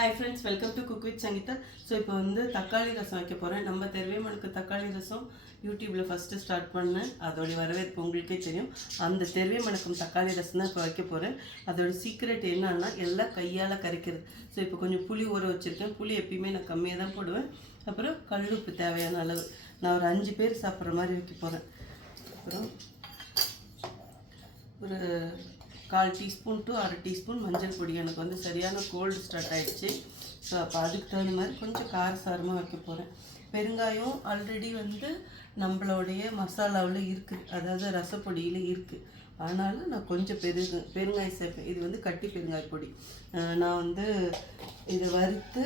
Hi friends welcome to cook with Sangeetha so இப்போ வந்து தக்காளி ரசம் வைக்க போகிறேன் நம்ம தெருவேமனுக்கு தக்காளி ரசம் யூடியூப்பில் ஃபஸ்ட்டு ஸ்டார்ட் பண்ணேன். அதோடைய வரவேற்பு உங்களுக்கே தெரியும். அந்த தெருவேமனுக்கும் தக்காளி ரசம் தான் இப்போ வைக்க போகிறேன் அதோட சீக்ரெட் என்னன்னா எல்லாம் கையால் கரைக்கிறது. ஸோ இப்போ கொஞ்சம் புளி ஊற வச்சுருக்கேன். புளி எப்பயுமே நான் கம்மியாக தான் போடுவேன். அப்புறம் கல்லுப்பு தேவையான அளவு. நான் ஒரு அஞ்சு பேர் சாப்பிட்ற மாதிரி வைக்க போகிறேன் அப்புறம் ஒரு கால் டீஸ்பூன் டு அரை டீஸ்பூன் மஞ்சள் பொடி. எனக்கு வந்து சரியான கோல்டு ஸ்டார்ட் ஆகிடுச்சு ஸோ அப்போ அதுக்கு தகுந்த மாதிரி கொஞ்சம் காரசாரமாக வைக்க போகிறேன் பெருங்காயம் ஆல்ரெடி வந்து நம்மளுடைய மசாலாவில் இருக்குது அதாவது ரசப்பொடியில் இருக்குது ஆனாலும் நான் கொஞ்சம் பெருகு பெருங்காயம் சேர்ப்பேன். இது வந்து கட்டி பெருங்காய பொடி. நான் வந்து இதை வறுத்து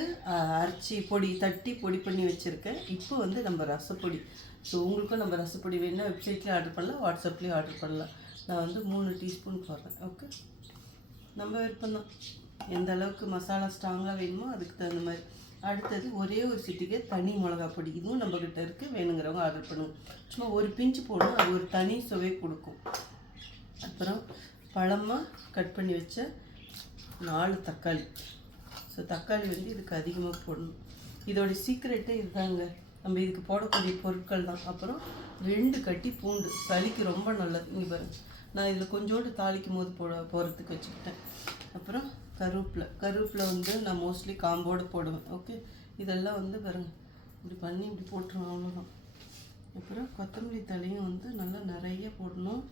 அரைச்சி பொடி தட்டி பொடி பண்ணி வச்சுருக்கேன். இப்போ வந்து நம்ம ரசப்பொடி. ஸோ உங்களுக்கும் நம்ம ரசப்பொடி வேணுன்னா வெப்சைட்லேயும் ஆர்டர் பண்ணலாம் வாட்ஸ்அப்லேயும் ஆர்டர் பண்ணலாம். நான் வந்து மூணு டீஸ்பூன் போடுறேன் ஓகே நம்ம விருப்பம் தான் எந்த அளவுக்கு மசாலா ஸ்ட்ராங்காக வேணுமோ அதுக்கு தகுந்த மாதிரி. அடுத்தது ஒரே ஒரு சிட்டிக்கு தனி மிளகா பொடி. இதுவும் நம்மக்கிட்ட இருக்குது வேணுங்கிறவங்க ஆர்டர் பண்ணுவோம் சும்மா ஒரு பிஞ்சு போடணும் அது ஒரு தனி சுவை கொடுக்கும். அப்புறம் பழமாக கட் பண்ணி வச்ச நாலு தக்காளி. ஸோ தக்காளி வந்து இதுக்கு அதிகமாக போடணும். இதோட சீக்ரெட்டே இதுதாங்க. நம்ம இதுக்கு போடக்கூடிய பொருட்கள் தான் அப்புறம் ரெண்டு கட்டி பூண்டு. சளிக்கு ரொம்ப நல்லது. இங்கே பாருங்கள் நான் இதில் கொஞ்சோண்டு தாளிக்கும் போது போட போகிறதுக்கு வச்சுக்கிட்டேன். அப்புறம் கருவேப்பிலை. கருவேப்பிலை வந்து நான் மோஸ்ட்லி காம்போடு போடுவேன். ஓகே இதெல்லாம் வந்து பாருங்க. இப்படி பண்ணி இப்படி போட்டுருவோம் அவ்வளோதான் அப்புறம் கொத்தமல்லி தலையும் வந்து நல்லா நிறைய போடணும்.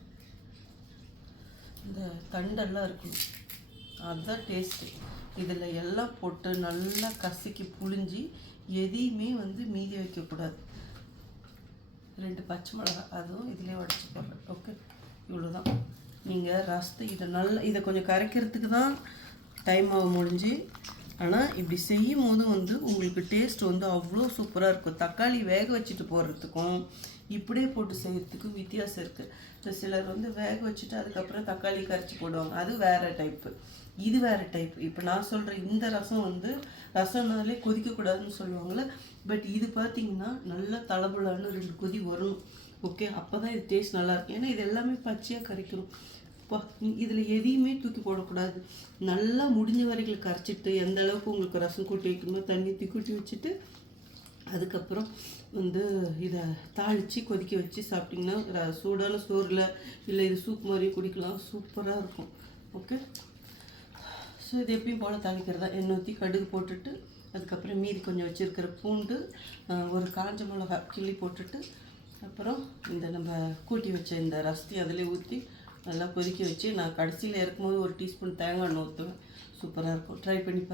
இந்த தண்டெல்லாம் இருக்கணும். அதுதான் டேஸ்ட்டு இதில் எல்லாம் போட்டு நல்லா கசக்கி புழிஞ்சி எதையுமே வந்து மீதி வைக்கக்கூடாது. ரெண்டு பச்சை மிளகா அதுவும் இதிலே உடச்சி போடுறேன். ஓகே இவ்வளோதான் நீங்கள் ரசத்தை இதை நல்லா இதை கொஞ்சம் கரைக்கிறதுக்கு தான் டைம் ஆக முடிஞ்சு. ஆனால் இப்படி செய்யும் போது வந்து உங்களுக்கு டேஸ்ட் வந்து அவ்வளோ சூப்பராக இருக்கும். தக்காளி வேக வச்சுட்டு போடுறதுக்கும் இப்படியே போட்டு செய்கிறதுக்கும் வித்தியாசம் இருக்குது இப்போ சிலர் வந்து வேக வச்சுட்டு அதுக்கப்புறம் தக்காளி கரைச்சி போடுவாங்க. அது வேறு டைப்பு இது வேறு டைப் இப்போ நான் சொல்கிற இந்த ரசம் வந்து ரசம்னாலே கொதிக்கக்கூடாதுன்னு சொல்லுவாங்கள்ல பட் இது பார்த்தீங்கன்னா நல்லா தளபுலான்னு ரெண்டு கொதி வரும். ஓகே அப்போ தான் இது டேஸ்ட் நல்லா இருக்கும். ஏன்னா இது எல்லாமே பச்சையாக கரைக்கணும் இப்போ இதில் எதையுமே தூக்கி போடக்கூடாது. நல்லா முடிஞ்ச வரைக்கும் கரைச்சிட்டு எந்த அளவுக்கு உங்களுக்கு ரசம் கூட்டி வைக்கணுமோ தண்ணி ஊற்றி கூட்டி வச்சுட்டு அதுக்கப்புறம் வந்து இதை தாளித்து கொதிக்க வச்சு சாப்பிட்டிங்கன்னா ர- சூடான சோறில் இல்லை இது சூப் மாதிரி குடிக்கலாம். சூப்பராக இருக்கும். ஓகே ஸோ இது எப்பயும் போல் தாளிக்கிறதா? எண்ணெய் ஊற்றி கடுகு போட்டுட்டு அதுக்கப்புறம் மீதி கொஞ்சம் வச்சுருக்கிற பூண்டு ஒரு காஞ்ச மிளகா கிள்ளி போட்டுட்டு அப்புறம் இந்த நம்ம கூட்டி வச்ச இந்த ரசத்தை அதிலே ஊற்றி நல்லா கொதிக்க வச்சு நான் கடைசியில் இறக்கும்போது ஒரு டீஸ்பூன் தேங்காய் எண்ணெய் ஊற்றுவேன் சூப்பராக இருக்கும். ட்ரை பண்ணி பாருங்கள்